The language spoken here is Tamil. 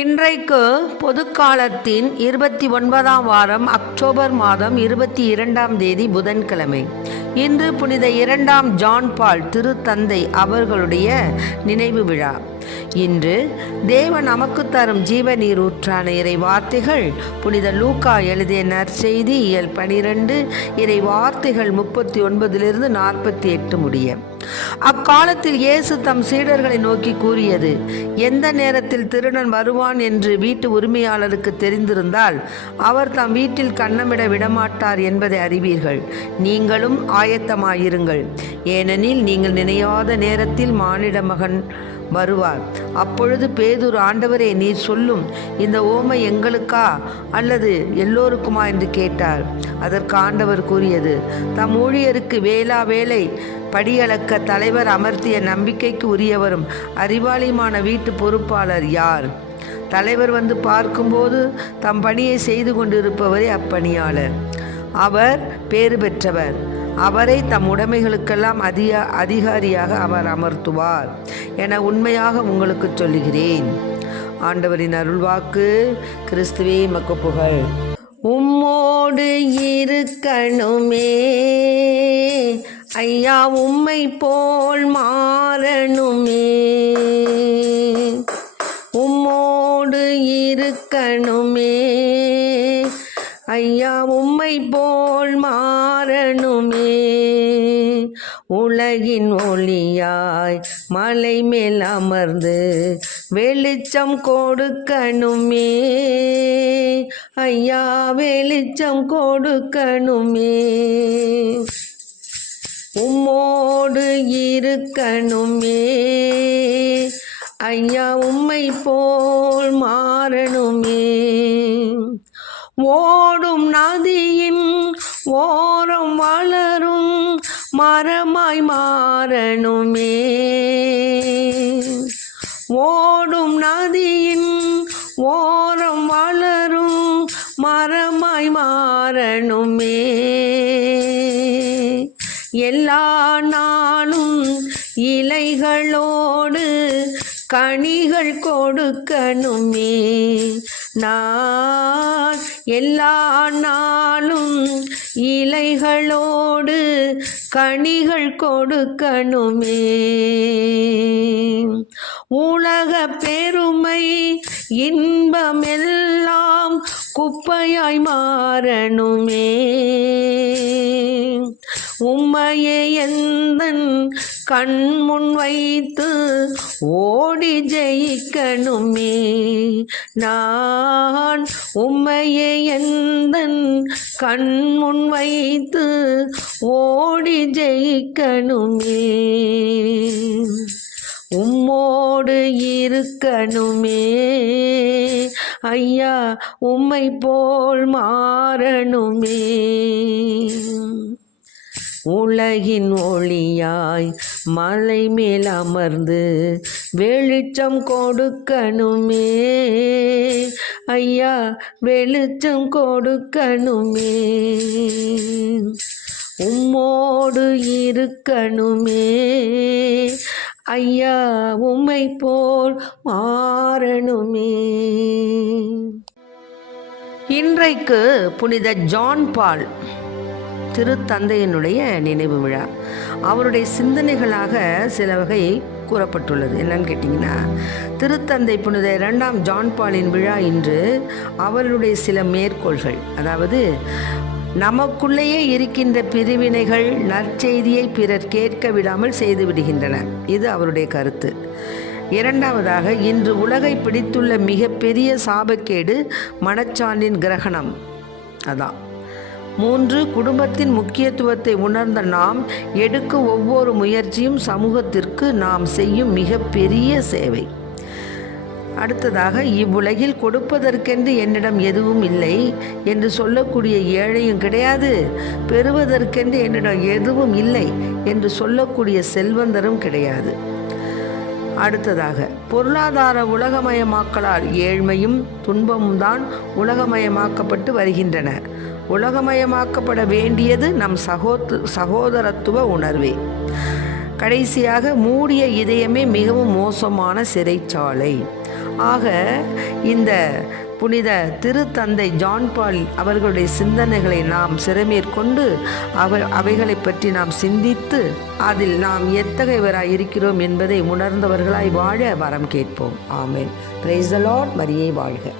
இன்றைக்கு பொதுக்காலத்தின் 29ஆம் வாரம் அக்டோபர் மாதம் 22ஆம் தேதி புதன்கிழமை. இன்று புனித 2ஆம் ஜான் பால் திருத்தந்தை அவர்களுடைய நினைவு விழா. இன்று தேவன் நமக்கு தரும் ஜீவநீர் ஊற்றான இறை வார்த்தைகள் புனித லூக்கா எழுதிய நற்செய்தி இயல் 12 இறை வார்த்தைகள் 39 48 முடிய. அக்காலத்தில் இயேசு தம் சீடர்களை நோக்கி கூறியது, எந்த நேரத்தில் திருடன் வருவான் என்று வீட்டு உரிமையாளருக்கு தெரிந்திருந்தால் அவர் தம் வீட்டில் கன்னமிட விடமாட்டார் என்பதை அறிவீர்கள். நீங்களும் ஆயத்தமாயிருங்கள், ஏனெனில் நீங்கள் நினையாத நேரத்தில் மானிட மகன் வருவார். அப்பொழுது பேதுரு, ஆண்டவரே, நீர் சொல்லும் இந்த ஓமை எங்களுக்கா அல்லது எல்லோருக்குமா என்று கேட்டார். அதற்கு ஆண்டவர் கூறியது, தம் ஊழியருக்கு வேளா வேளை படியளக்க தலைவர் அமர்த்திய நம்பிக்கைக்கு உரியவரும் அறிவாளியுமான வீட்டு பொறுப்பாளர் யார்? தலைவர் வந்து பார்க்கும்போது தம் பணியை செய்து கொண்டிருப்பவரே அப்பணியாளர். அவர் பேறு பெற்றவர். அவரை தம் உடைமைகளுக்கெல்லாம் அதிகாரியாக அவர் அமர்த்துவார் என உண்மையாக உங்களுக்கு சொல்லுகிறேன். ஆண்டவரின் அருள்வாக்கு. கிறிஸ்துவே மக்கு புகழ். உம்மோடு இருக்கணுமே ஐயா, உம்மை போல் மாறணுமே. உம்மோடு இருக்கணுமே ஐயா, உம்மை போல் மாறணுமே. உலகின் ஒளியாய் மலை மேல் அமர்ந்து வெளிச்சம் கொடுக்கணுமே ஐயா, வெளிச்சம் கொடுக்கணுமே. உம்மோடு இருக்கணுமே ஐயா, உம்மை போல் மாறணுமே. ஓடும் நதியின் ஓரம் வளரும் மரமாய் மாறணுமே. ஓடும் நதியின் ஓரம் வளரும் மரமாய் மாறணுமே. எல்லா நாளும் இலைகளோடு கனிகள் கொடுக்கணுமே. நான் எல்லா நாளும் இலைகளோடு கனிகள் கொடுக்கணுமே. உலக பெருமை இன்பமெல்லாம் குப்பையாய் மாறணுமே. உம்மையே எந்தன் கண் முன் வைத்து ஓடி ஜெயிக்கணுமே. நான் உம்மையே எந்தன் கண் முன் வைத்து ஓடி ஜெயிக்கணுமே. உம்மோடு இருக்கணுமே ஐயா, உம்மை போல் மாறணுமே. உலகின் ஒளியாய் மலை மேல் அமர்ந்து வெளிச்சம் கொடுக்கணுமே ஐயா, வெளிச்சம் கொடுக்கணுமே. உம்மோடு இருக்கணுமே ஐயா, உம்மை போல் மாறணுமே. இன்றைக்கு புனித ஜான் பால் திருத்தந்தையினுடைய நினைவு விழா. அவருடைய சிந்தனைகளாக சில வகை கூறப்பட்டுள்ளது. என்னன்னு கேட்டிங்கன்னா, திருத்தந்தை புனித 2ஆம் ஜான் பாலின் விழா இன்று. அவருடைய சில மேற்கோள்கள், அதாவது நமக்குள்ளேயே இருக்கின்ற பிரிவினைகள் நற்செய்தியை பிறர் கேட்க விடாமல் செய்து விடுகின்றன. இது அவருடைய கருத்து. இரண்டாவதாக, இன்று உலகை பிடித்துள்ள மிகப்பெரிய சாபக்கேடு மனச்சான்றின் கிரகணம். அதான். 3, குடும்பத்தின் முக்கியத்துவத்தை உணர்ந்த நாம் எடுக்கும் ஒவ்வொரு முயற்சியும் சமூகத்திற்கு நாம் செய்யும் மிகப்பெரிய சேவை. அடுத்ததாக, இவ்வுலகில் கொடுப்பதற்கென்று என்னிடம் எதுவும் இல்லை என்று சொல்லக்கூடிய ஏழையும் கிடையாது, பெறுவதற்கென்று என்னிடம் எதுவும் இல்லை என்று சொல்லக்கூடிய செல்வந்தரும் கிடையாது. அடுத்ததாக, பொருளாதார உலகமயமாக்கலால் ஏழ்மையும் துன்பமும் தான் உலகமயமாக்கப்பட்டு வருகின்றன. உலகமயமாக்கப்பட வேண்டியது நம் சகோதரத்துவ உணர்வே. கடைசியாக, மூடிய இதயமே மிகவும் மோசமான சிறைச்சாலை. ஆக இந்த புனித திருத்தந்தை ஜான் பால் அவர்களுடைய சிந்தனைகளை நாம் சிறமேற்கொண்டு அவைகளை பற்றி நாம் சிந்தித்து அதில் நாம் எத்தகையவராய் இருக்கிறோம் என்பதை உணர்ந்தவர்களாய் வாழ வரம் கேட்போம். ஆமென். Praise the lord. மரியே வாழ்க.